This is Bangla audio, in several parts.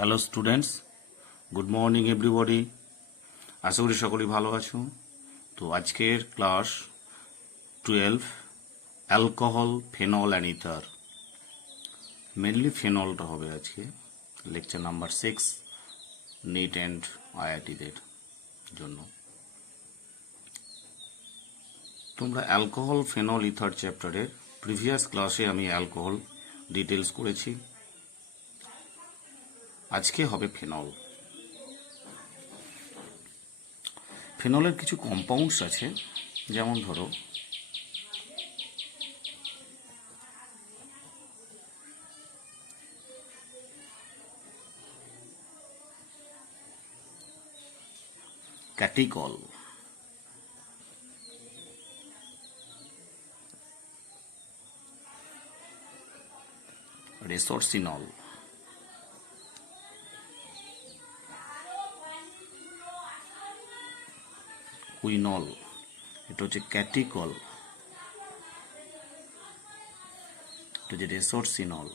Hello students, good morning everybody. আশা করি সকলেই ভালো আছো। তো আজকের class 12 alcohol, phenol and ether, mainly ফেনলটা হবে আজকে। লেকচার নাম্বার 6 নিট অ্যান্ড আইআইটিদের জন্য। তোমরা অ্যালকোহল, ফেনল, ইথার চ্যাপ্টারের প্রিভিয়াস ক্লাসে আমি অ্যালকোহল ডিটেলস করেছি। আজকে হবে ফেনল। ফেনলের কিছু কম্পাউন্ডস আছে, যেমন ধরো ক্যাটিকল, রেসরসিনল, কুইনল, এটা হচ্ছে ক্যাটিকল, এটা হচ্ছে রেসরসিনল,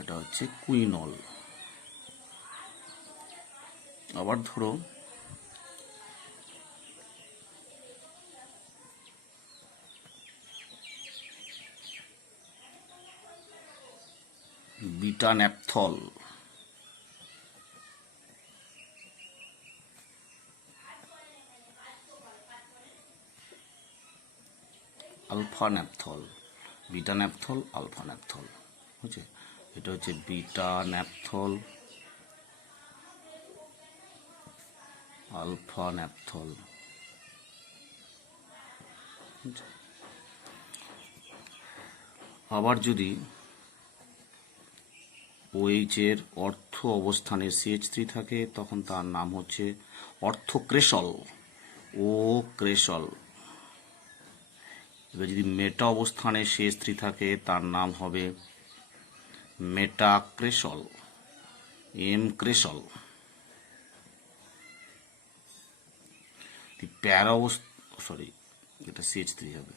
এটা হচ্ছে কুইনল। আবার ধরো beta naphthol, alpha naphthol, beta naphthol, alpha naphthol, বুঝছে? এটা হচ্ছে বিটা ন্যাপথল, আলফা ন্যাপথল। আবার যদি OH এর অর্থ অবস্থানে CH3 থাকে, তখন তার নাম হচ্ছে অর্থক্রেশল, ও ক্রেশল। এবার যদি মেটা অবস্থানে CH3 থাকে, তার নাম হবে মেটাক্রেশল, এম ক্রেশল। প্যারা এটা CH3 হবে।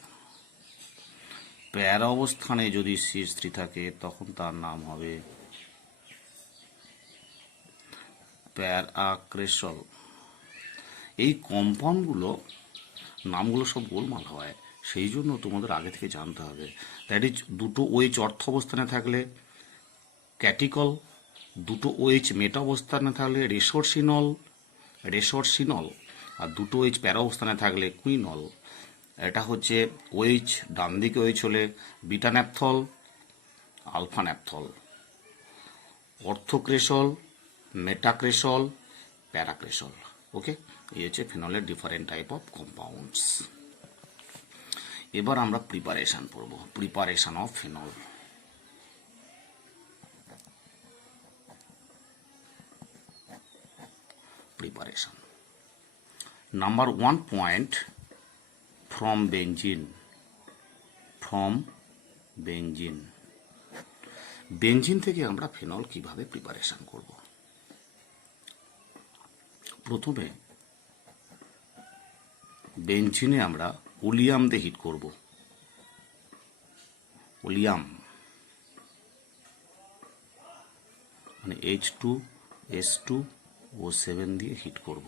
প্যারা অবস্থানে যদি CH3 থাকে, তখন তার নাম হবে প্যারাক্রেশল। এই কম্পাউন্ডগুলো নামগুলো সব গোলমাল হয়, সেই জন্য তোমাদের আগে থেকে জানতে হবে। দ্যাট ইজ, দুটো OH অর্থ অবস্থানে থাকলে ক্যাটিকল, দুটো OH মেটা অবস্থানে থাকলে রেসরসিনল, আর দুটো OH প্যারা অবস্থানে থাকলে কুইনল। এটা হচ্ছে OH, ডান দিকে OH হলে বিটা ন্যাপথল, আলফা ন্যাপথল, অর্থক্রেশল, মেটাক্রেশল, প্যারাক্রেশল। ওকে, এই হচ্ছে ফেনলের ডিফারেন্ট টাইপ অফ কম্পাউন্ডস। এবার আমরা প্রিপারেশন পড়ব, preparation of phenol. Preparation number 1 point, from benzene. Benzene থেকে আমরা ফেনল কিভাবে প্রিপারেশন করব? প্রথমে বেঞ্জিনে আমরা ওলিয়াম দিয়ে হিট করব। ওলিয়াম মানে H2S2O7 দিয়ে হিট করব।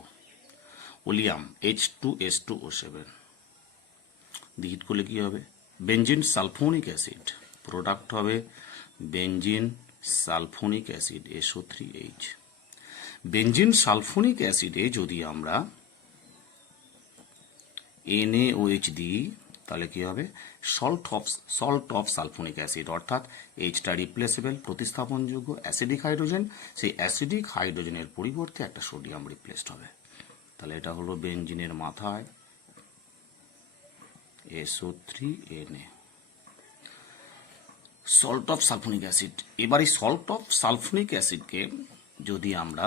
ওলিয়াম H2S2O7 দিয়ে হিট করলে কি হবে? বেঞ্জিন সালফোনিক অ্যাসিড, প্রোডাক্ট হবে benzene sulphonic acid, SO3H। Benzene sulphonic অ্যাসিডে যদি আমরা NaOH দিই, তাহলে কি হবে? সল্ট অফ সালফোনিক অ্যাসিড, অর্থাৎ Hটা রিপ্লেসেবল, প্রতিস্থাপনযোগ্য অ্যাসিডিক হাইড্রোজেন। সেই অ্যাসিডিক হাইড্রোজেনের পরিবর্তে একটা সোডিয়াম রিপ্লেসড হবে। তাহলে এটা হলো বেঞ্জিনের মাথায় SO3Na, salt of sulphonic acid. এবার এই সল্ট অফ সালফোনিক অ্যাসিডকে যদি আমরা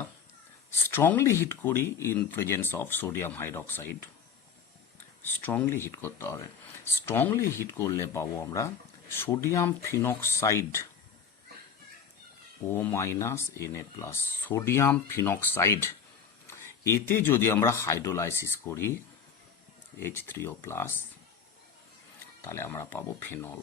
স্ট্রংলি হিট করি in presence of sodium hydroxide, strongly heat করতে হবে। স্ট্রংলি হিট করলে পাবো আমরা সোডিয়াম ফিনক্সাইড, O-Na+, সোডিয়াম ফিনক্সাইড। এতে যদি আমরা হাইড্রোলাইসিস করি H3O+, তাহলে আমরা পাবো ফেনল।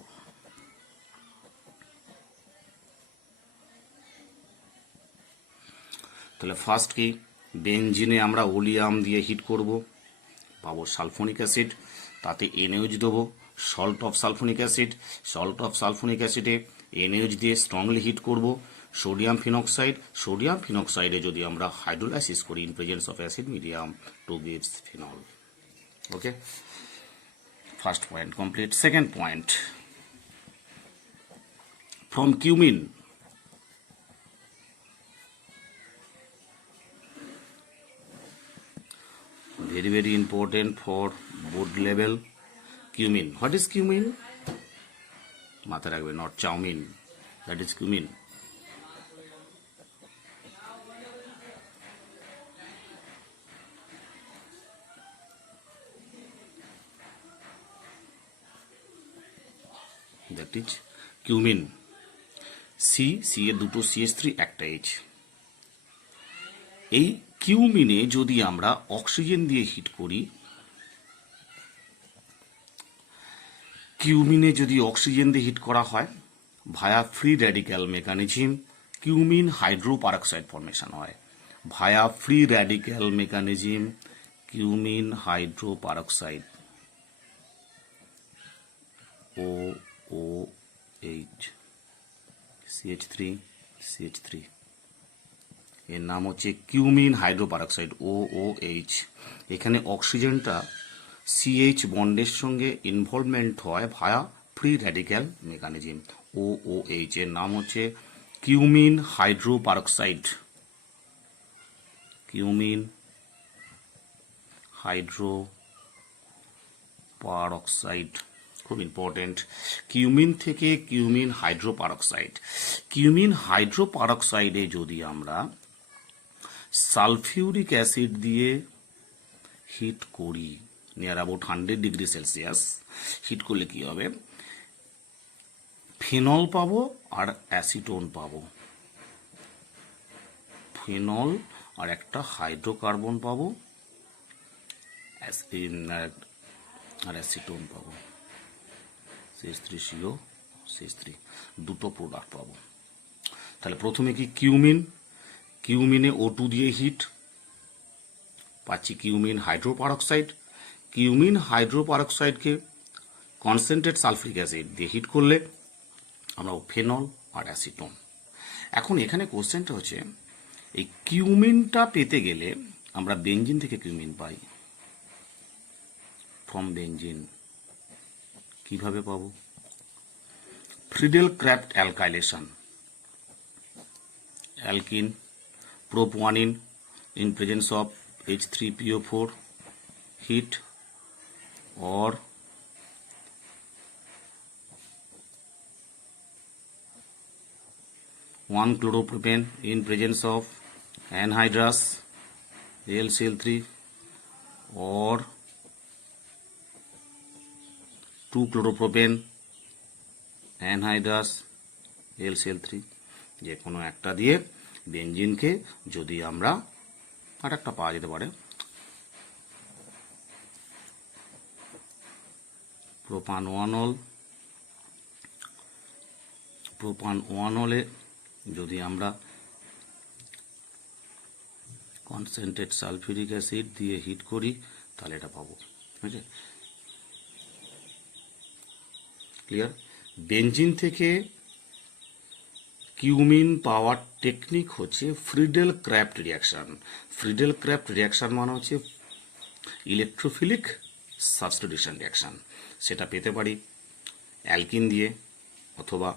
তাহলে ফার্স্ট কি, বেঞ্জিনে আমরা ওলিয়াম দিয়ে হিট করব, পাবো সালফোনিক অ্যাসিড, তাতে এনএইচ দেবো, salt of sulphonic acid, salt of sulphonic অ্যাসিডে এনএইচ দিয়ে স্ট্রংলি হিট করব, সোডিয়াম ফিনক্সাইড, সোডিয়াম ফিনক্সাইডে যদি আমরা হাইড্রোলাইসিস করি in presence of acid medium to gives phenol. Okay, first point complete. Second point, from cumin, very very important for board level. Cumin, what is cumin? মাথায় রাখবে, not chowmin, that is cumin. that is cumin. C এর দুটো CH3 একটা H। এই কিউমিনে যদি আমরা অক্সিজেন দিয়ে হিট করি, কিউমিনে যদি অক্সিজেন দিয়ে হিট করা হয় via free radical mechanism, cumene hydroperoxide formation হয়। Via free radical mechanism cumene hydroperoxide, OOH, CH3 এর নাম হচ্ছে কিউমিন হাইড্রোপারক্সাইড, OOH। এখানে অক্সিজেনটা CH বন্ডের সঙ্গে ইনভলভমেন্ট হয় via free radical mechanism, OOH। এর নাম হচ্ছে কিউমিন হাইড্রোপারক্সাইড, কিউমিন হাইড্রোপারক্সাইড, খুব ইম্পর্টেন্ট। কিউমিন থেকে কিউমিন হাইড্রোপারক্সাইড, কিউমিন হাইড্রোপারক্সাইডে যদি আমরা সালফিউরিক অ্যাসিড দিয়ে হিট করি near about 100 degree Celsius, heat করলে কি হবে, ফিনল পাবো আর অ্যাসিটোন পাবো, ফিনল আর একটা হাইড্রোকার্বন পাবো আর অ্যাসিটোন পাবো, CH3CO, CH3, দুটো প্রোডাক্ট পাবো। তাহলে প্রথমে কি কিউমিনে O2 দিয়ে হিট পাচ্ছি কিউমিন হাইড্রোপারক্সাইড, কিউমিন হাইড্রোপারক্সাইডকে কনসেন্ট্রেট সালফিউরিক অ্যাসিড দিয়ে হিট করলে আমরা ফেনল আর অ্যাসিটোন। এখন এখানে কোশ্চেনটা হচ্ছে এই কিউমিনটা পেতে গেলে আমরা বেঞ্জিন থেকে কিউমিন পাই, ফ্রম বেঞ্জিন। কিভাবে পাবো? ফ্রিডেল ক্রাফট অ্যালকাইলেশন, অ্যালকিন প্রোপওয়ানিন in presence of H3PO4 heat or one chloropropane in presence of anhydrous AlCl3 or 2 chloropropane anhydrous AlCl3, যে কোনো একটা দিয়ে বেঞ্জিনকে যদি আমরা, আর একটা পাওয়া যেতে পারে প্রোপানওয়ানলে যদি আমরা কনসেন্ট্রেট সালফিউরিক অ্যাসিড দিয়ে হিট করি তাহলে এটা পাবো। ঠিক আছে, ক্লিয়ার? বেঞ্জিন থেকে কিউমিন পাওয়ার টেকনিক হচ্ছে Friedel craft reaction. Friedel craft reaction মানে হচ্ছে ইলেকট্রোফিলিক সাবস্টিটিউশন রিয়াকশন। সেটা পেতে পারি অ্যালকিন দিয়ে, অথবা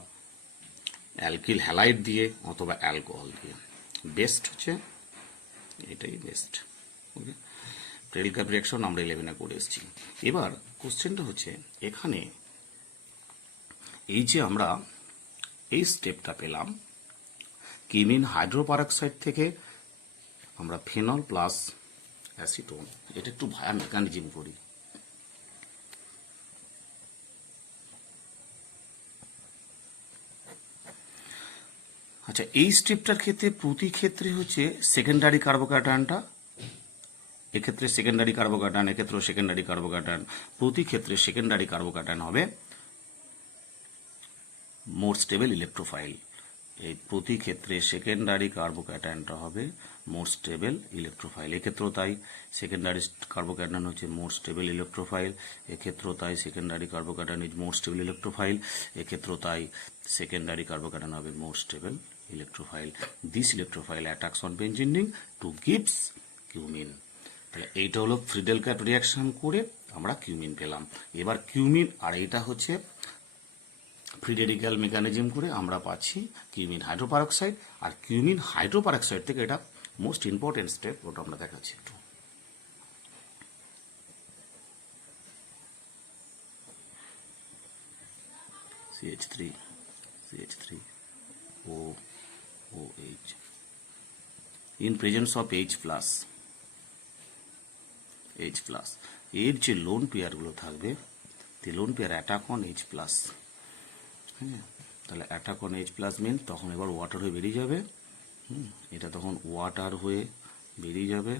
অ্যালকিল হ্যালাইড দিয়ে, অথবা অ্যালকোহল দিয়ে। বেস্ট হচ্ছে এটাই বেস্ট। ওকে, ফ্রিডেল ক্রাফট রিয়াকশন আমরা 11-এ করে এসেছি। এবার কোশ্চেনটা হচ্ছে এখানে এই যে আমরা এই স্টেপটা পেলাম, কিউমিন হাইড্রোপারক্সাইড থেকে আমরা ফেনল প্লাস অ্যাসিটোন, এটা একটু ভায়া মেকানিজম করি। আচ্ছা, এই স্টেপটার ক্ষেত্রে প্রতি ক্ষেত্রে হচ্ছে সেকেন্ডারি কার্বোক্যাটায়নটা, এক্ষেত্রে সেকেন্ডারি কার্বোক্যাটায়ন, এক্ষেত্রেও সেকেন্ডারি কার্বোক্যাটায়ন, প্রতি ক্ষেত্রে সেকেন্ডারি কার্বোক্যাটায়ন হবে মোর স্টেবল ইলেকট্রোফাইল এই প্রতি ক্ষেত্রে সেকেন্ডারি কার্বোক্যাটায়নটা হবে মোর স্টেবল ইলেকট্রোফাইল। এক্ষেত্রেও তাই, সেকেন্ডারি কার্বোক্যাটায়ন হচ্ছে মোর স্টেবল ইলেকট্রোফাইল। এক্ষেত্রেও তাই, secondary carbocation is more stable electrophile. এক্ষেত্রেও তাই, সেকেন্ডারি কার্বোক্যাটায়ন হবে more stable electrophile. This electrophile attacks on benzene ring to gives cumene. তাহলে এইটা হলো ফ্রিডেল ক্যাট রিয়াকশন করে আমরা কিউমিন পেলাম। এবার কিউমিন, আর এইটা হচ্ছে ফ্রি রেডিক্যাল মেকানিজম করে আমরা পাচ্ছি কিউমিন হাইড্রোপারক্সাইড। আর কিউমিন হাইড্রোপারক্সাইড থেকে এটা মোস্ট ইম্পর্টেন্ট স্টেপ, ওটা আমরা দেখাচ্ছি একটু। CH3 OOH in presence of H+, এর যে লোন পেয়ারগুলো থাকবে, the lone pair attack on H+, হ্যাঁ, তাহলে অ্যাটাক অন H+ মিন তখন এবার ওয়াটার হয়ে বেরিয়ে যাবে। এটা তখন ওয়াটার হয়ে বেরিয়ে যাবে।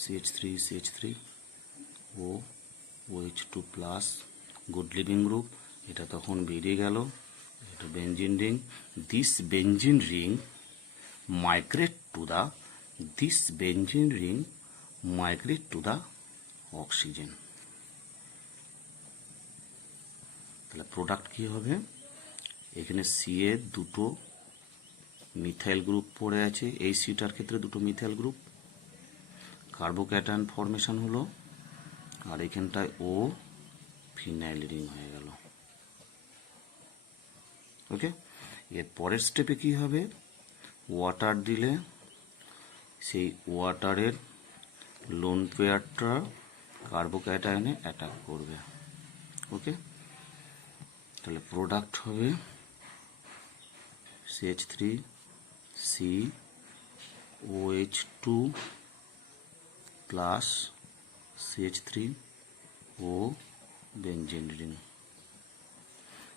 CH3 OH2+, good living group, এটা তখন বেরিয়ে গেল। এটা benzene ring. This benzene ring migrate to the oxygen. তাহলে প্রোডাক্ট কি হবে? এখানে সি এ দুটো মিথাইল গ্রুপ পড়ে আছে, এই সিটার ক্ষেত্রে দুটো মিথাইল গ্রুপ, কার্বোক্যাটায়ন ফরমেশন হলো, আর এখানটায় ও ফিনাইল রিং হয়ে গেল। ওকে, এর পরের স্টেপে কি হবে? ওয়াটার দিলে সেই ওয়াটারের লোন পেয়ারটা কার্বোক্যাটায়নে অ্যাটাক করবে। ওকে, তাহলে প্রোডাক্ট হবে CH3COH2+ CH3O বেঞ্জিন রিং।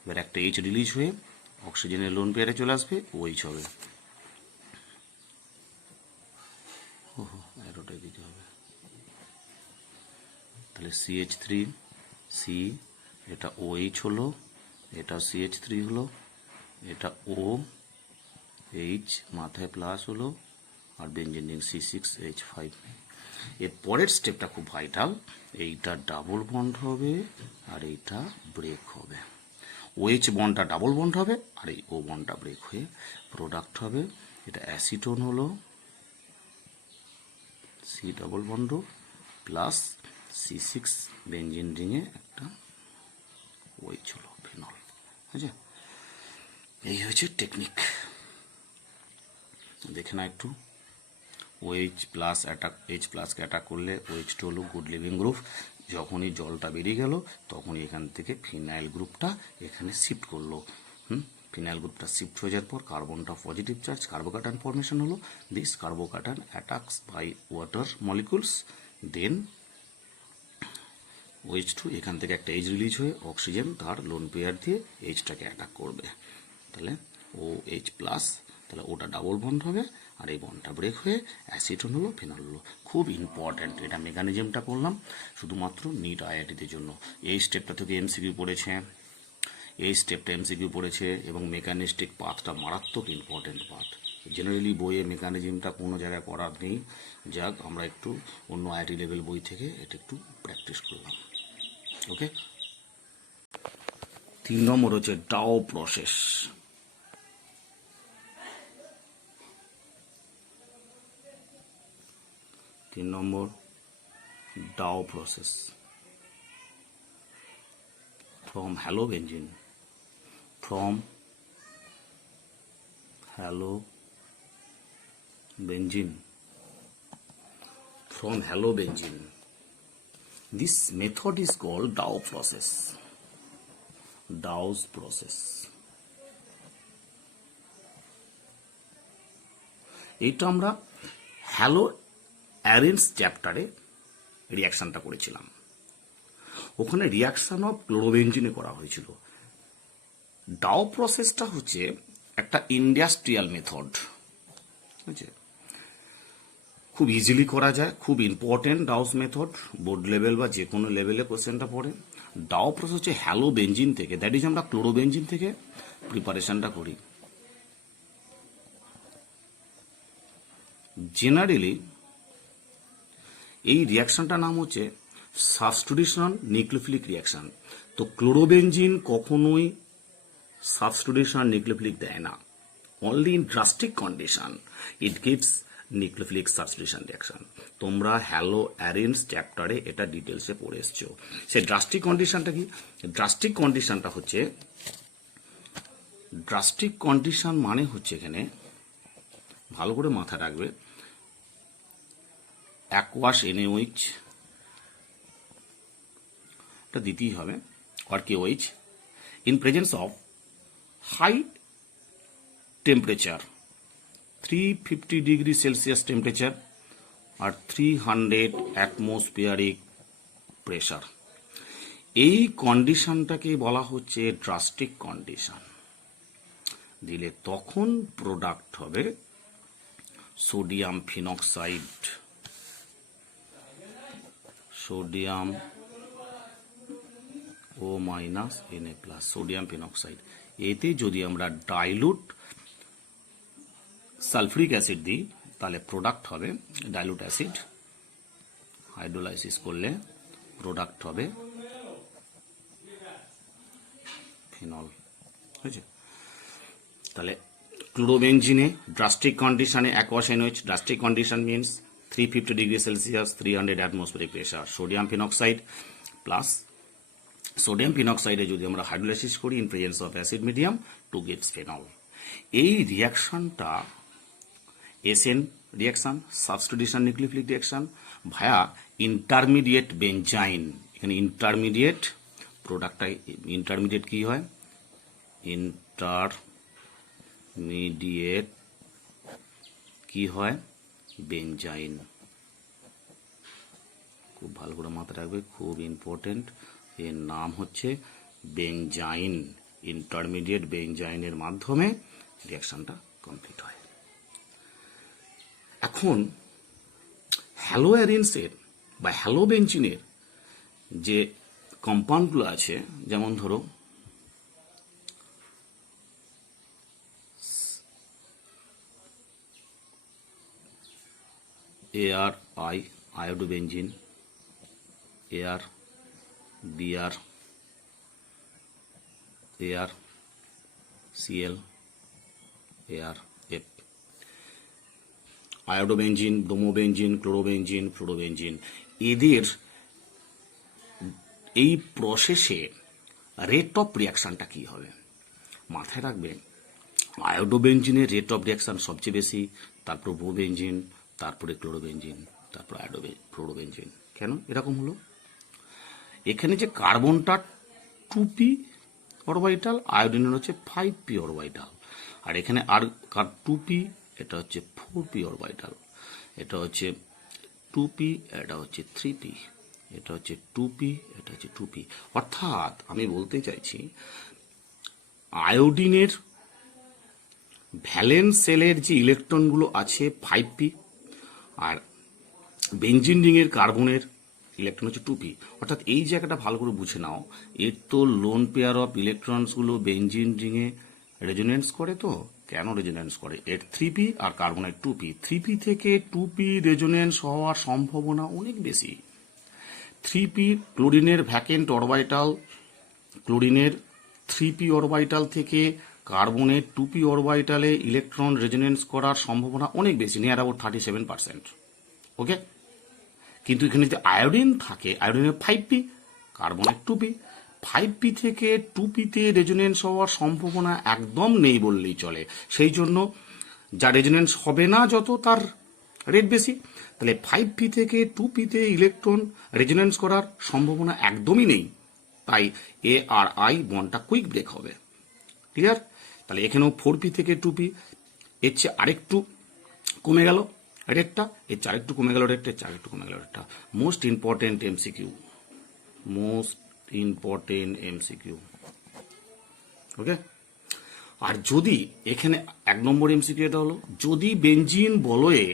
এবার একটা এইচ রিলিজ হয়ে অক্সিজেনের লোন পেয়ারে চলে আসবে, ওইচ হবে। অ্যারোটাই দিতে হবে। তাহলে CH3C, এটা OH হলো, এটা CH3 হলো, এটা OH মাথায় প্লাস হলো, আর বেঞ্জিন রিং C6H5। এর পরের স্টেপটা খুব ভাইটাল, এইটা ডাবল বন্ড হবে আর এইটা ব্রেক হবে। OH বন্ডটা ডাবল বন্ড হবে আর এই O বন্ডটা ব্রেক হয়ে প্রোডাক্ট হবে, এটা অ্যাসিটোন হলো, C double bond plus C6 benzene রিংয়ে একটা OH হলো, ফিনল। আচ্ছা, এই হচ্ছে টেকনিক। দেখে না একটু। OH+ অ্যাটাক, H+কে অ্যাটাক করলে OH2 হলো গুড লিভিং গ্রুপ। যখনই জলটা বেরিয়ে গেল তখনই এখান থেকে ফিনাইল গ্রুপটা এখানে শিফট করলো। ফিনাইল গ্রুপটা শিফট হয়ে যাওয়ার পর কার্বনটা পজিটিভ চার্জ, কার্বোক্যাটায়ন ফরমেশন হলো। This carbocation attacks by water molecules, then OH2 এখান থেকে একটা এইচ রিলিজ হয়ে অক্সিজেন তার লোন পেয়ার দিয়ে এইচটাকে অ্যাটাক করবে। তাহলে OH+, তাহলে ওটা ডাবল বন্ড হবে আর এই বন্ডটা ব্রেক হয়ে অ্যাসিটোন হলো, ফিনল হলো। খুব ইম্পর্ট্যান্ট, এটা মেকানিজমটা করলাম শুধুমাত্র নিট আইআইটিদের জন্য। এই স্টেপটা থেকে এমসিকিউ পড়েছে, এই স্টেপটা এমসিকিউ পড়েছে, এবং মেকানিস্টিক পাথটা মারাত্মক ইম্পর্টেন্ট পাথ। জেনারেলি বইয়ে মেকানিজমটা কোনো জায়গায় করার নেই, যাক আমরা একটু অন্য আইআইটি লেভেল বই থেকে এটা একটু প্র্যাকটিস করলাম। ওকে, 3 নম্বর হচ্ছে ডাও প্রসেস। তিন নম্বর Dow process. From halobenzene, from halobenzene, this method is called Dow process, Dow's process. এইটা আমরা হ্যালো অ্যারেন্স চ্যাপ্টারে রিয়াকশনটা করেছিলাম, ওখানে রিয়াকশন অফ ক্লোরোবেঞ্জিনে করা হয়েছিল। ডাও প্রসেসটা হচ্ছে একটা ইন্ডাস্ট্রিয়াল মেথড, বুঝছে, খুব ইজিলি করা যায়, খুব ইম্পর্টেন্ট ডাউস মেথড, বোর্ড লেভেল বা যে কোনো লেভেলে কোশ্চেনটা পড়ে। ডাও প্রসেস হচ্ছে হ্যালো বেঞ্জিন থেকে, দ্যাট ইজ আমরা ক্লোরোবেঞ্জিন থেকে প্রিপারেশনটা করি। জেনারেলি এই রিয়াকশনটার নাম হচ্ছে সাবস্টিটিউশন নিউক্লিওফিলিক রিয়াকশন। তো ক্লোরোবেঞ্জিন কখনোই সাবস্টিটিউশন নিউক্লিওফিলিক দেয় না, only in drastic condition it gives nucleophilic substitution reaction. তোমরা হ্যালো অ্যারেন্স চ্যাপ্টারে এটা ডিটেলসে পড়ে এসছো। সেই ড্রাস্টিক কন্ডিশনটা কি? ড্রাস্টিক কন্ডিশনটা হচ্ছে, ড্রাস্টিক কন্ডিশন মানে হচ্ছে, এখানে ভালো করে মাথায় রাখবে, অ্যাকোয়াস NaOH এটা দিতেই হবে, আর KOH in presence of high temperature 350 degree Celsius temperature R 300 atmospheric pressure। এই কন্ডিশনটাকে বলা হচ্ছে ড্রাস্টিক কন্ডিশন। দিলে তখন প্রোডাক্ট হবে sodium phenoxide, sodium O- Na+, sodium phenoxide. এতে যদি আমরা ডাইলুট সালফিউরিক অ্যাসিড দিই তাহলে প্রোডাক্ট হবে ডাইলুট অ্যাসিড, হাইড্রোলাইসিস করলে প্রোডাক্ট হবে ফিনল। হয়েছে? তাহলে ক্লোরোবেঞ্জিনে ড্রাস্টিক কন্ডিশনে aqueous NaOH, drastic condition means 350 degree Celsius 300 atmospheric pressure, sodium phenoxide plus sodium ফিনক্সাইডে যদি আমরা হাইড্রোলাইসিস করি in presence of acid medium to gets phenol. এই রিয়াকশনটা SN reaction, substitution nucleophilic reaction via intermediate benzyne. এখানে ইন্টারমিডিয়েট প্রোডাক্টটা, ইন্টারমিডিয়েট কি হয়? ইন্টারমিডিয়েট কি হয়? বেঞ্জাইন। খুব ভালো করে মাথায় রাখবে, খুব ইম্পর্টেন্ট। এর নাম হচ্ছে বেঞ্জাইন। ইন্টারমিডিয়েট বেঞ্জাইনের মাধ্যমে রিয়াকশনটা কমপ্লিট হয়। এখন হ্যালো অ্যারেন্সের বা হ্যালো বেঞ্জিনের যে কম্পাউন্ডগুলো আছে, যেমন ধরো ARI iodobenzene, AR BR, AR CL, AR F, iodobenzene, bromobenzene, chlorobenzene, fluorobenzene, এদের এই প্রসেসে রেট অফ রিয়াকশনটা কি হবে মাথায় রাখবে। আয়োডোবেঞ্জিনের রেট অফ রিয়াকশন সবচেয়ে বেশি, তারপর ব্রোমোবেঞ্জিন, তারপরে ক্লোরোবেঞ্জিন, তারপর ফ্লোরোবেঞ্জিন। কেন এরকম হলো? এখানে যে কার্বনটা 2p অরবিটাল, আয়োডিনের হচ্ছে 5p অরবিটাল, আর এখানে আর 2p, এটা হচ্ছে 4p অরবিটাল, এটা হচ্ছে 2p, এটা হচ্ছে 3p, এটা হচ্ছে 2p, এটা হচ্ছে 2p। অর্থাৎ আমি বলতে চাইছি আয়োডিনের ভ্যালেন্স সেলের যে ইলেকট্রনগুলো আছে 5p, আর বেঞ্জিন রিংয়ের কার্বনের ইলেকট্রন হচ্ছে 2p। অর্থাৎ এই জায়গাটা ভালো করে বুঝে নাও, এর তো লোন পেয়ার অফ ইলেকট্রনসগুলো বেঞ্জিন রিংয়ে রেজোনেন্স করে। তো কেন রেজোনেন্স করে? এর 3p আর কার্বনের 2p, 3p থেকে 2p রেজোনেন্স হওয়ার সম্ভাবনা অনেক বেশি। 3p ক্লোরিনের ভ্যাকেন্ট অরবিটাল, ক্লোরিনের 3p অরবিটাল থেকে কার্বনের 2p অরবিটালে ইলেকট্রন রেজোনেন্স করার সম্ভাবনা অনেক বেশি, নিয়ার অ্যাবাউট 37%। ওকে, কিন্তু এখানে যদি আয়োডিন থাকে, আয়োডিনের 5p, কার্বনের 2p, 5p থেকে 2p তে রেজোনেন্স হওয়ার সম্ভাবনা একদম নেই বললেই চলে। সেই জন্য যা রেজোনেন্স হবে না যত, তার রেট বেশি। তাহলে 5p থেকে 2p তে ইলেকট্রন রেজোনেন্স করার সম্ভাবনা একদমই নেই, তাই এ আর আই বন্ডটা কুইক ব্রেক হবে। ক্লিয়ার? তাহলে এখানেও 4p থেকে 2p, এর চেয়ে আরেকটু কমে গেল রেটটা, এর চেয়ে আরেকটু কমে গেল রেটটা, এর চেয়ে আরেকটু কমে গেল রেটটা। Most important MCQ, most important MCQ. Okay, আর যদি এখানে 1 নম্বর এমসিকিউ এটা হলো, যদি বেঞ্জিন বলয়ে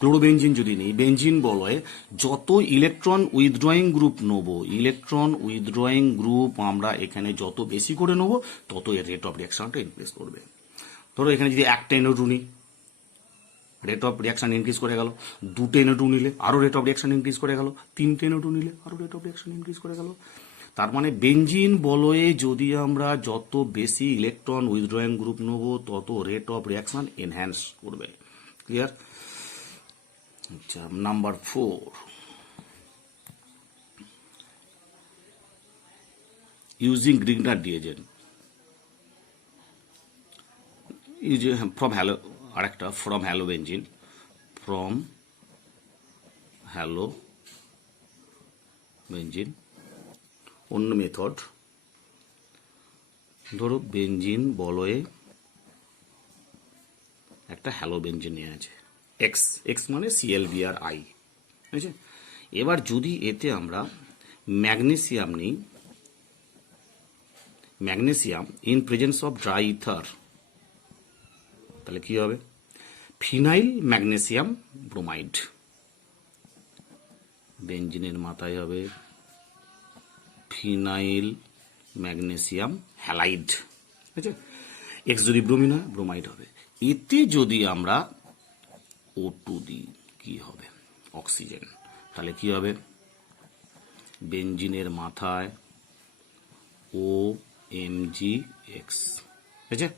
ক্লোরোবেঞ্জিন যদি নেই, বেঞ্জিন বলয়ে যত ইলেকট্রন উইথড্রয়িং গ্রুপ নেব, ইলেকট্রন উইথড্রয়িং গ্রুপ আমরা এখানে যত বেশি করে নেব, তত এর রেট অফ রিয়াকশনটা ইনক্রিজ করবে। ধরো এখানে যদি একটা NO2 নিই, রেট অফ রিয়াকশন ইনক্রিজ করে গেল। দুটো NO2 নিলে আরো রেট অফ রিয়াকশন ইনক্রিজ করে গেল। তিনটে NO2 নিলে আরো রেট অফ রিয়াকশন ইনক্রিজ করে গেল। তার মানে বেঞ্জিন বলয়ে যদি আমরা যত বেশি ইলেকট্রন উইথড্রয়িং গ্রুপ নেব, তত রেট অফ রিয়াকশন এনহ্যান্স করবে। ক্লিয়ার? আচ্ছা, number 4, using Grignard reagent from halo, আরেকটা from halo benzene, from halo benzene. অন্য মেথড, ধরো বেঞ্জিন বলয়ে একটা হ্যালো বেঞ্জিন নিয়ে আছে, এক্স এক্স মানে ClBr+i, ঠিক আছে? এবার যদি এতে আমরা ম্যাগনেসিয়াম নিই, magnesium in presence of dry ether, তাহলে কি হবে? Phenyl magnesium bromide. বেঞ্জিনের মাথায় হবে ফিনাইল ম্যাগনেসিয়াম হ্যালাইড, ঠিক আছে? এক্স যদি ব্রোমিন হয়, ব্রোমাইড হবে। এতে যদি আমরা O2 দিই, কি হবে? অক্সিজেন। তাহলে কি হবে? বেঞ্জিনের মাথায় OMgX, ঠিক আছে?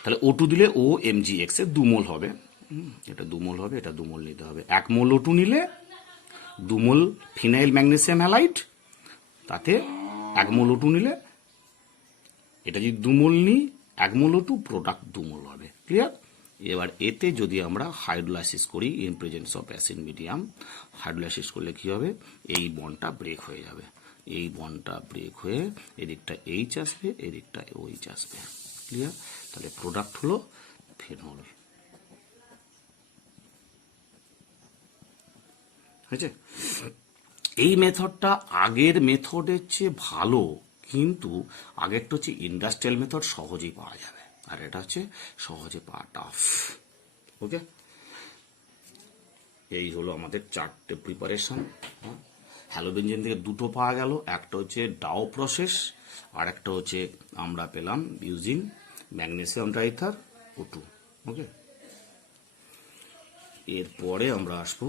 তাহলে O2 দিলে OMgX এর 2 মোল হবে। এটা 2 মোল হবে, এটা 2 মোল নিতে হবে। 1 মোল O2 নিলে 2 মোল ফিনাইল ম্যাগনেসিয়াম হ্যালাইড, তাতে 1 মোল O2 নিলে, এটা যদি 2 মোল নিই, 1 মোল O2 প্রোডাক্ট 2 মোল হবে। ক্লিয়ার? এবার এতে যদি আমরা হাইড্রোলাইসিস করি in presence of acid medium, hydrolysis করলে কি হবে? এই বন্ডটা ব্রেক হয়ে যাবে। এই বন্ডটা ব্রেক হয়ে এদিকটা H আসবে, এদিকটা OH আসবে। ক্লিয়ার? তাহলে প্রোডাক্ট হলো ফেনল। হয়েছে? এই মেথডটা আগের মেথডের চেয়ে ভালো, কিন্তু আগেরটা হচ্ছে ইন্ডাস্ট্রিয়াল মেথড, সহজেই পাওয়া যাবে, আর এটা হচ্ছে সহজে পাওয়া টাফ। ওকে, এই হলো আমাদের 4টে প্রিপারেশন। হ্যালোবেঞ্জিন থেকে 2টো পাওয়া গেল, একটা হচ্ছে ডাও প্রসেস, আর একটা হচ্ছে আমরা পেলাম ইউজিং ম্যাগনেসিয়াম ড্রাইথার O2। ওকে, এরপরে আমরা আসবো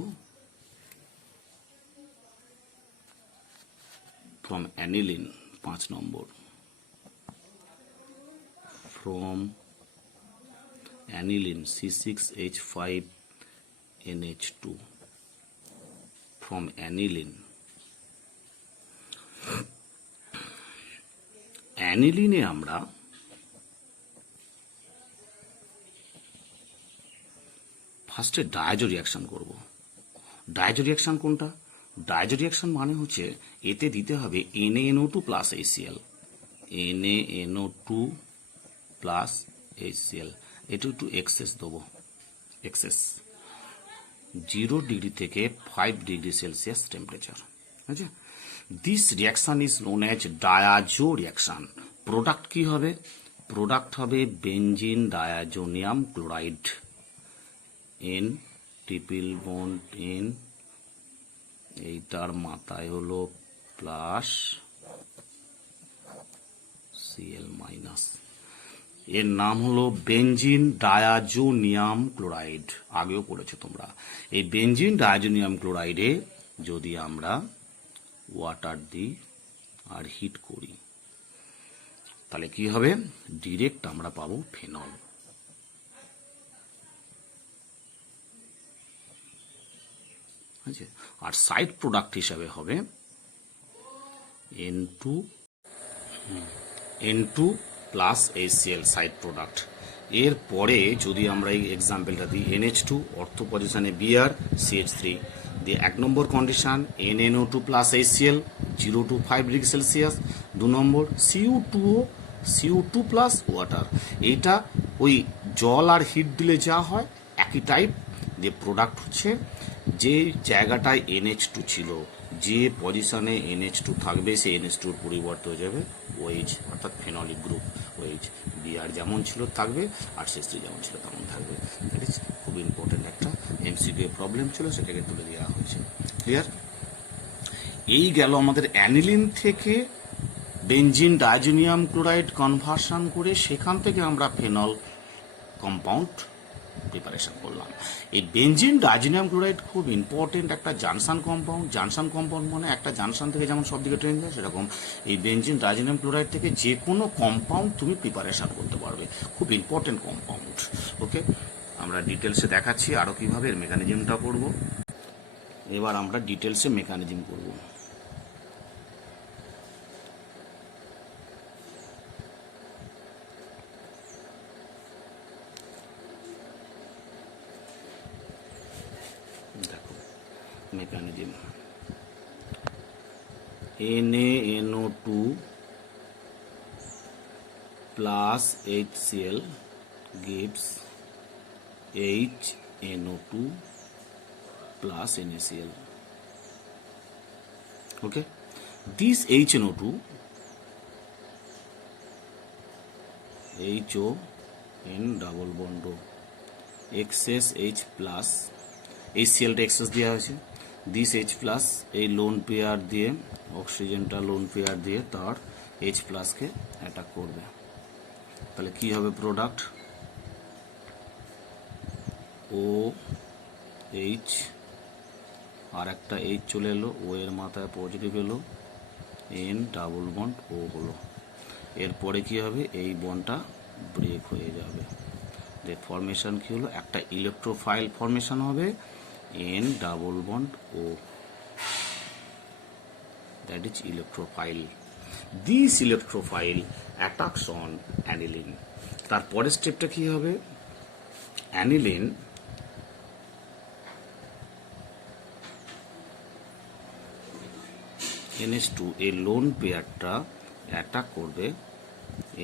ফ্রম অ্যানিলিন, 5 নম্বর। From aniline C6H5NH2, from aniline. অ্যানিলিনে আমরা ফার্স্টে ডায়াজো রিয়াকশন করব। ডায়াজো রিয়াকশন কোনটা? ডায়াজো রিয়াকশন মানে হচ্ছে এতে দিতে হবে NaNO2 plus HCl, NaNO2 plus HCl। এটা একটু এক্সেস দেবো, এক্সেস 0 ডিগ্রি থেকে 5 ডিগ্রি সেলসিয়াস টেম্পারেচার। আচ্ছা, this reaction is known as diazo reaction. Product কি হবে? প্রোডাক্ট হবে benzene diazonium chloride, N triple bond N, এইটার মাথায় হলো প্লাস Cl মাইনাস, এর নাম হলো বেঞ্জিন ডায়াজোনিয়াম ক্লোরাইড। আগেও পড়েছো তোমরা। এই বেঞ্জিন ডায়াজোনিয়াম ক্লোরাইডে যদি আমরা ওয়াটার দিই আর হিট করি, তাহলে কি হবে? ডিরেক্ট আমরা পাবো ফেনল। আর সাইড প্রোডাক্ট হিসাবে হবে N2 plus HCl side product. এরপরে যদি আমরা এই এক্সাম্পলটা দিই, NH2 অর্থ পজিশনে Br CH3 দিয়ে 1 নম্বর condition NaNO2 plus HCl 0 to 5 degree সেলসিয়াস। 2 নম্বর CO2 প্লাস ওয়াটার। এইটা ওই জল আর হিট দিলে যা হয় একই টাইপ। দিয়ে প্রোডাক্ট হচ্ছে যে জায়গাটায় NH2 ছিল, যে পজিশনে NH2 থাকবে, সেই NH2 এর পরিবর্তে হয়ে যাবে OH, অর্থাৎ ফেনলিক গ্রুপ OH। Br যেমন ছিল থাকবে, আর CH3 যেমন ছিল তেমন থাকবে। দ্যাট ইজ খুব ইম্পর্টেন্ট একটা এমসিকিউ প্রবলেম ছিল, সেটাকে তুলে দেওয়া হয়েছে। ক্লিয়ার? এই গেল আমাদের অ্যানিলিন থেকে বেনজিন ডাইজোনিয়াম ক্লোরাইড কনভার্সন করে সেখান থেকে আমরা ফেনল কম্পাউন্ড প্রিপারেশন করলাম। এই বেনজিন ডাইজোনিয়াম ক্লোরাইড খুব ইম্পর্টেন্ট একটা জানসান কম্পাউন্ড। জানসান কম্পাউন্ড মানে একটা জানসান থেকে যেমন সব দিকে ট্রেন যায়, সেরকম এই বেনজিন ডাইজোনিয়াম ক্লোরাইড থেকে যে কোনো কম্পাউন্ড তুমি প্রিপারেশন করতে পারবে, খুব ইম্পর্টেন্ট কম্পাউন্ড। ওকে, আমরা ডিটেলসে দেখাচ্ছি আরও কীভাবে এর মেকানিজমটা করব। এবার আমরা ডিটেলসে মেকানিজম করব। দেখো mechanism, NaNO2 plus HCl gives HNO2 plus NaCl. Okay, this HNO2 HON double bond excess H plus HClটা এক্সেস দেওয়া হয়েছে, দিস H প্লাস এই লোন পেয়ার দিয়ে অক্সিজেনটা লোন পেয়ার দিয়ে তার H প্লাসকে অ্যাটাক করবে। তাহলে কি হবে প্রোডাক্ট? OH আর একটা H চলে এলো, ও এর মাথায় পজিটিভ এলো, N ডাবল বন্ড ও হলো। এরপরে কি হবে? এই বন্ডটা ব্রেক হয়ে যাবে। যে ফরমেশন কি হলো? একটা ইলেকট্রোফাইল ফরমেশন হবে, N double bond O, that is electrophile. This electrophile attacks on aniline. তারপরের স্টেপটা কি হবে? অ্যানিলিন NH2 এই লোন পেয়ারটা অ্যাটাক করবে,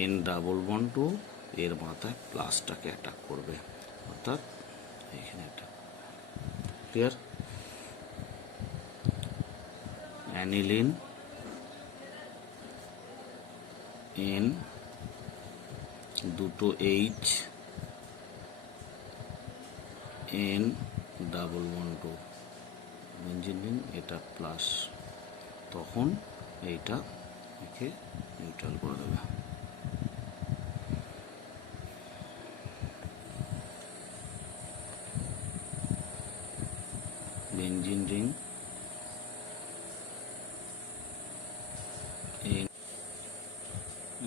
N ডাবল বন্ড O এর মাথায় প্লাসটাকে অ্যাটাক করবে, অর্থাৎ এখানে অ্যাটাক। ক্লিয়ার? অ্যানিলিন N দুটো H N double bond O, benzene ring এটা প্লাস, তখন এইটা একে নিউট্রাল করে দেবে। বেনজিন রিং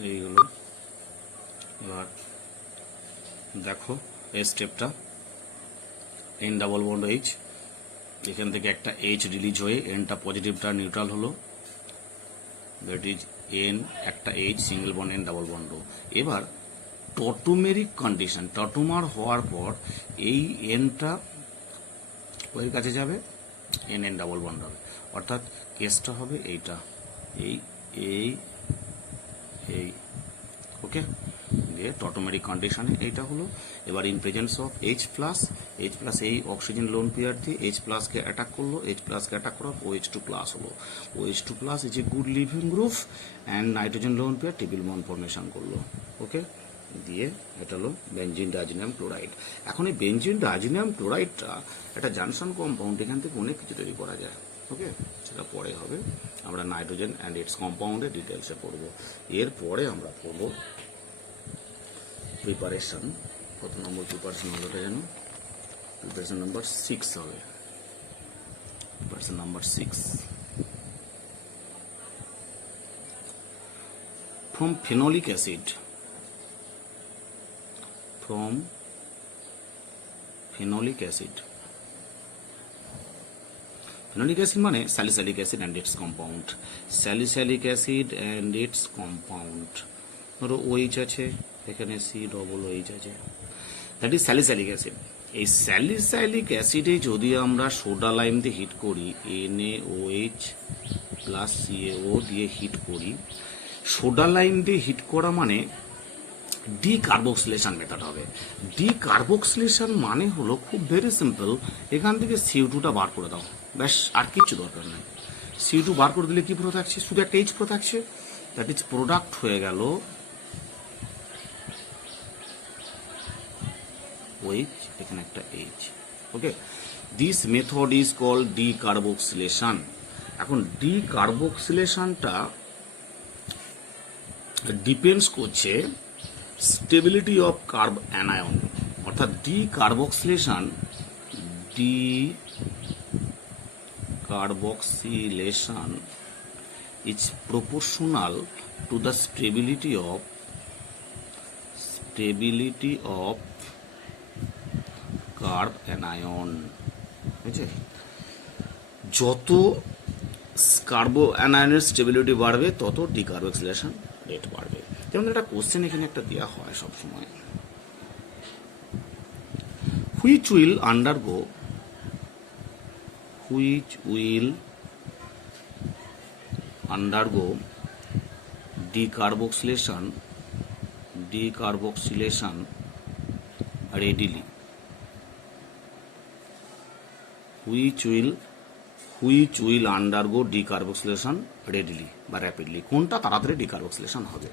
এইগুলো। এবার দেখো এই স্টেপটা, N ডাবল বন্ড H, এখান থেকে একটা H রিলিজ হয়ে Nটা পজিটিভটা নিউট্রাল হলো, দ্যাট ইজ N একটা H single bond N double bond. এবার টটোমেরিক কন্ডিশন, টটোমার হওয়ার পর এই Nটা ওই কাছে যাবে, N ডাবল বন্ড হবে, অর্থাৎ কেসটা হবে এইটা, এই এই এই ওকে, দিয়ে টটোমেরিক কন্ডিশনে এইটা হলো। এবার in presence of H plus এই অক্সিজেন লোন পেয়ার দিয়ে H প্লাসকে অ্যাটাক করলো, H প্লাসকে অ্যাটাক করার OH2 প্লাস হলো, OH2 plus is a good living group and nitrogen lone pair triple bond formation করলো। ওকে, দিয়ে এটা হলো বেনজিন ডাইজোনিয়াম ক্লোরাইড। এখন এই বেনজিন ডাইজোনিয়াম ক্লোরাইডটা একটা জানসান কম্পাউন্ড, এখান থেকে অনেক কিছু তৈরি করা যায়। ওকে, সেটা পরে হবে, আমরা নাইট্রোজেন অ্যান্ড ইটস কম্পাউন্ডের ডিটেলসে পড়বো। এরপরে আমরা পড়বো প্রিপারেশন। কত নম্বর প্রিপারেশন হলো যেন? প্রিপারেশন নাম্বার 6 হবে। Preparation number 6, from phenolic acid, from phenolic acid. Phenolic acid মানে salicylic acid and its compound. Salicylic acid and its compound. ধরো OH আছে, এখানে C ডবল OH আছে, দ্যাট ইজ স্যালিসাইলিক অ্যাসিড। এই স্যালিসাইলিক অ্যাসিডে যদি আমরা সোডা লাইম দিয়ে হিট করি, NaOH প্লাস CaO দিয়ে হিট করি, সোডা লাইম দিয়ে হিট করা মানে ডিকার্বক্সিলেশন মেথড হবে। ডিকার্বক্সিলেশন মানে হলো খুব ভেরি সিম্পল, এখান থেকে CO2টা বার করে দাও, ব্যাস, আর কিচ্ছু দরকার নেই। CO2 বার করে দিলে কি পুরো থাকছে? শুধু একটা H পুরো থাকছে, দ্যাট ইজ প্রোডাক্ট হয়ে গেল OH, এখানে একটা H। Okay, this method is called decarboxylation. এখন ডিকার্বক্সিলেশনটা ডিপেন্ডস করছে স্টেবিলিটি অফ কার্ব অ্যানায়ন, অর্থাৎ decarboxylation is proportional to the stability of carbanion. বুঝছে, যত কার্বো অ্যানায়নের স্টেবিলিটি বাড়বে তত ডিকার্বক্সিলেশন রেট বাড়বে। যেমন একটা কোশ্চেন এখানে একটা দেওয়া হয় সবসময়, which will undergo decarboxylation readily, which will undergo decarboxylation readily বা rapidly, কোনটা তাড়াতাড়ি ডিকার্বক্সিলেশন হবে?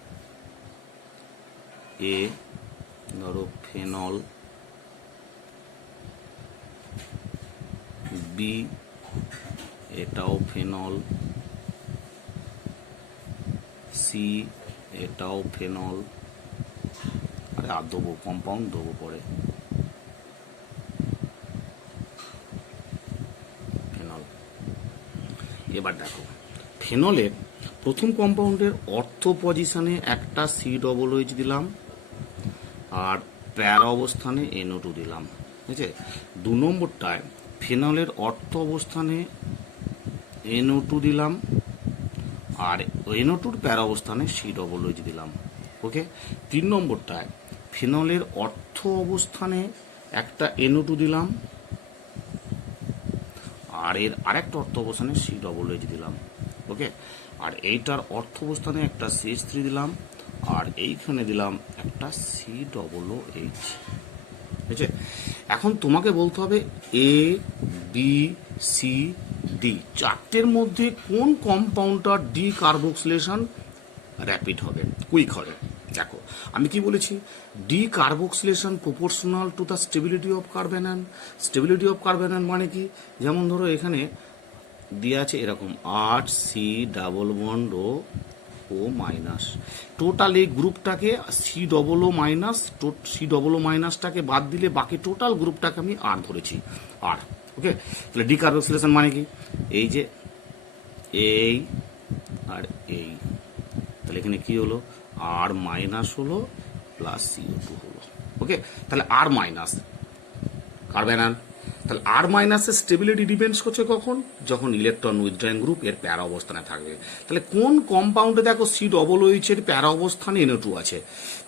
এ ধরো ফেনল, বি এটাও ফেনল, সি এটাও ফেনল, আরে আর দেবো কম্পাউন্ড দেবো পরে, ফেনল। এবার দেখো, ফেনলের প্রথম কম্পাউন্ডের অর্থ পজিশনে একটা COOH দিলাম আর প্যারা অবস্থানে NO2 দিলাম, ঠিক আছে। 2 নম্বরটায় ফেনলের অর্থ অবস্থানে NO2 দিলাম আর NO2 প্যারা অবস্থানে COOH দিলাম, ওকে। 3 নম্বরটায় ফেনলের অর্থ অবস্থানে একটা NO2 দিলাম আর এর আরেকটা অর্থ অবস্থানে COOH দিলাম, ওকে। আর এইটার অর্থ অবস্থানে একটা CH3 দিলাম আর এইখানে দিলাম একটা COOH, ঠিক আছে। এখন তোমাকে বলতে হবে A, B, C, D চারটের মধ্যে কোন কম্পাউন্ডটা ডিকার্বক্সিলেশন র্যাপিড হবে, কুইক হবে। দেখো আমি কি বলেছি, decarboxylation proportional to the stability of carb anion. Stability of carb anion মানে কি, যেমন ধরো এখানে দিয়ে আছে এরকম 8 C ডাবল বন্ড ও মাইনাস, টোটাল এই গ্রুপটাকে COO মাইনাসটাকে বাদ দিলে বাকি টোটাল গ্রুপটাকে আমি আর ধরেছি আর, ওকে। তাহলে ডিকার্বক্সিলেশন মানে কি, এই যে এই আর এই, তাহলে এখানে কি হলো আর মাইনাস হলো প্লাস CO2 হলো, ওকে। তাহলে আর মাইনাস কার্ব অ্যানায়ন, তাহলে আর মাইনাসের স্টেবিলিটি ডিপেন্ডস করছে কখন, যখন ইলেকট্রন উইথড্রয়িং গ্রুপ এর প্যারা অবস্থানে থাকবে। তাহলে কোন কম্পাউন্ডে দেখো COOH এর প্যারা অবস্থানে NO2 আছে,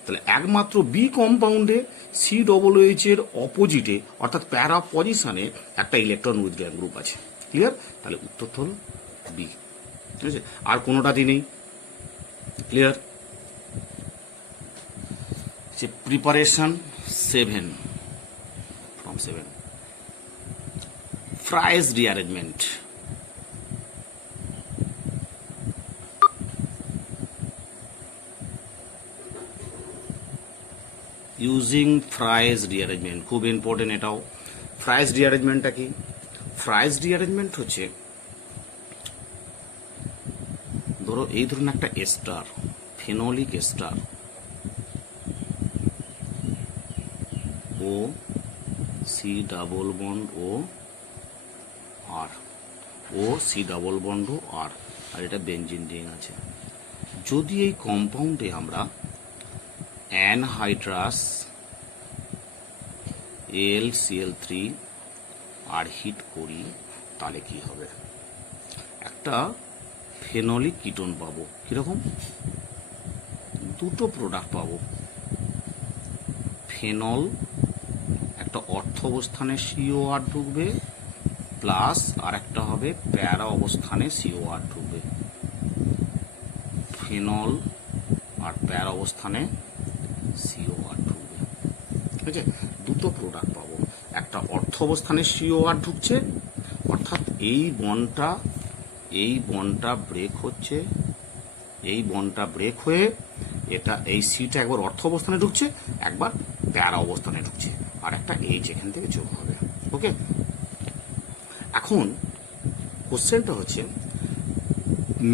তাহলে একমাত্র বি কম্পাউন্ডে COOH এর অপোজিটে অর্থাৎ প্যারা পজিশনে একটা ইলেকট্রন উইথড্রয়িং গ্রুপ আছে। ক্লিয়ার? তাহলে উত্তরটা হলো বি, ঠিক আছে। আর কোনোটাতেই নেই। ক্লিয়ার? যে preparation 7 from 7, Fry's rearrangement। Using ফ্রাইজ rearrangement খুব ইম্পর্টেন্ট এটাও। ফ্রাইজ রিঅ্যারেঞ্জমেন্টটা কি? ফ্রাইজ রিঅ্যারেঞ্জমেন্ট হচ্ছে, ধরো এই ধরুন একটা এস্টার, ফেনোলিক এস্টার, ও সি ডাবল বন্ড ও আর, ও সি ডাবল বন্ড ও আর, আর এটা বেঞ্জিন রিং আছে। যদি এই কম্পাউন্ডে আমরা অ্যানহাইড্রাস AlCl3 আর হিট করি, তাহলে কি হবে, একটা ফেনলিক কিটোন পাবো। কিরকম? দুটো প্রোডাক্ট পাবো, ফেনল একটা অর্থ অবস্থানে COR ঢুকবে প্লাস আর একটা হবে প্যারা অবস্থানে COR ঢুকবে, ফেনল আর প্যারা অবস্থানে COR ঢুকবে, ঠিক আছে। দুটো প্রোডাক্ট পাবো, একটা অর্থ অবস্থানে COR ঢুকছে অর্থাৎ এই বন্ডটা ব্রেক হচ্ছে, এই বন্ডটা ব্রেক হয়ে এটা এই সিটা একবার অর্থ অবস্থানে ঢুকছে একবার প্যারা অবস্থানে ঢুকছে, আর একটা এইচ এখান থেকে যোগ হবে। ওকে, এখন কোশ্চেনটা হচ্ছে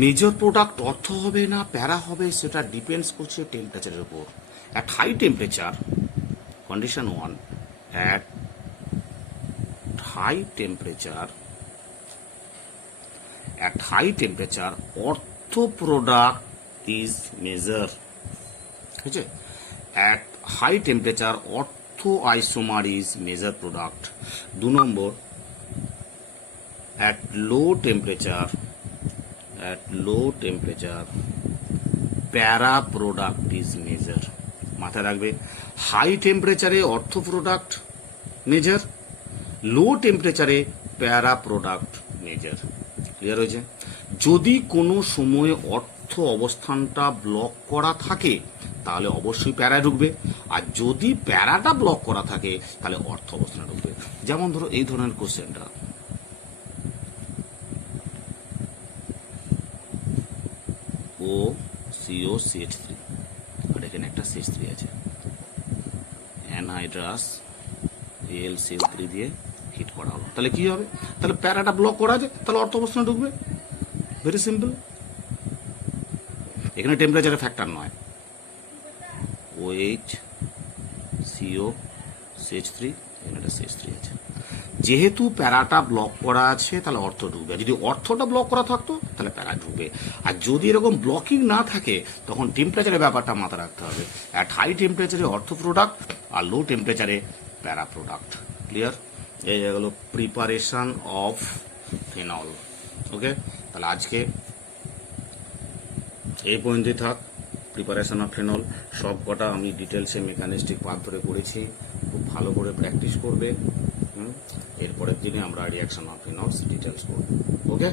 মেজর প্রোডাক্ট অর্থ হবে না প্যারা হবে, সেটা ডিপেন্ডস করছে টেম্পারেচারের উপর। At high temperature, condition 1, at high temperature, at high temperature ortho product is measure, ঠিক আছে? at high temperature ortho isomer is measure product। 2 number, at low temperature para product is measure। মাথায় রাখবে, হাই টেম্পারেচারে অর্থো প্রোডাক্ট মেজার, লো টেম্পারেচারে প্যারা প্রোডাক্ট মেজার। ক্লিয়ার হয়েছে? যদি কোনো সময়ে অর্থ অবস্থানটা ব্লক করা থাকে তাহলে অবশ্যই প্যারা ঢুকবে, আর যদি প্যারাটা ব্লক করা থাকে তাহলে অর্থ অবস্থানে ঢুকবে। যেমন ধরো এই ধরনের কোশ্চেনটা, ও সিও CH3 আর এখানে একটা CH3 আছে, অ্যানহাইড্রাস AlCl3 দিয়ে হিট করা হলো, তাহলে কি হবে? তাহলে প্যারাটা ব্লক করা আছে, তাহলে অর্থ অবস্থানে ঢুকবে। Very simple. এখানে টেম্পারেচারের ফ্যাক্টর নয়, OH CO CH3, এখানে একটা CH3 আছে। যেহেতু প্যারাটা ব্লক করা আছে তাহলে অর্থ ঢুকবে, যদি অর্থটা ব্লক করা থাকতো তাহলে প্যারা ঢুকবে। আর যদি এরকম ব্লকিং না থাকে তখন টেম্পারেচারের ব্যাপারটা মাথায় রাখতে হবে। অ্যাট হাই টেম্পারেচারে অর্থ প্রোডাক্ট আর লো টেম্পারেচারে প্যারা প্রোডাক্ট। ক্লিয়ার? এই গেল প্রিপারেশন অফ ফিনল। ওকে, তাহলে আজকে এই পর্যন্তই থাক। প্রিপারেশন অফ ফিনল সব কটা আমি ডিটেলসে মেকানিস্টিক পাথ ধরে করেছি, খুব ভালো করে প্র্যাকটিস করবে। এরপরের দিনে আমরা রিয়াকশন অফ ফিনলস ডিটেলস করব। ওকে।